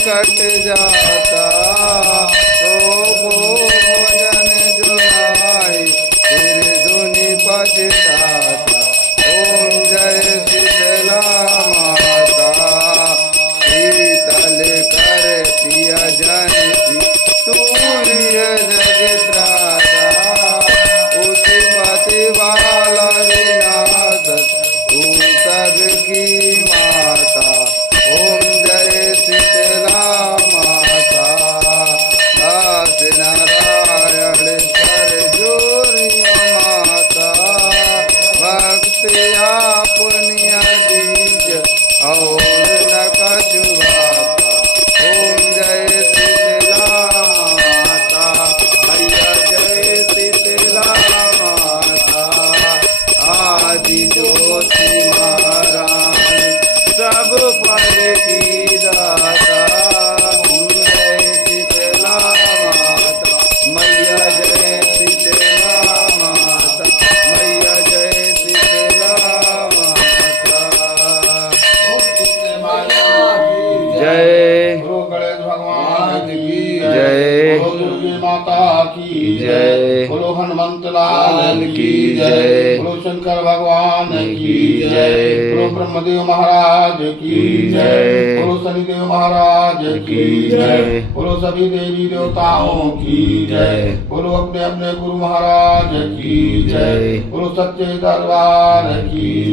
Cut जाता तो भोजन जुलाई फिर धुनि पछताता। ओम जय शीतला माता शीतल कर पिया जनती सूर्य जगत्राता उत्पत्ति वाला विनाश तू सबकी माता। ओम जय शीतला माता दास नारायण कर जोरिया माता भक्ति आपनी दीज और न कछुआता। ओम जय शीतला माता हैया जय शीतला माता आदि ज्योति महारानी सब पर की दाता। जय शीतला माता मैया जय शीतला माता मैया जय शीतला माता। जय गुरु गणेश भगवान की जय बोलो दुर्गे माता की जय बोलो हनुमंत लाल की जय। बोलो शंकर भगवान की जय। जय। बोलो ब्रह्मदेव महाराज की जय। बोलो शनिदेव महाराज की जय। बोलो सभी देवी देवताओं की जय। बोलो अपने अपने गुरु महाराज की जय। बोलो सच्चे दरबार की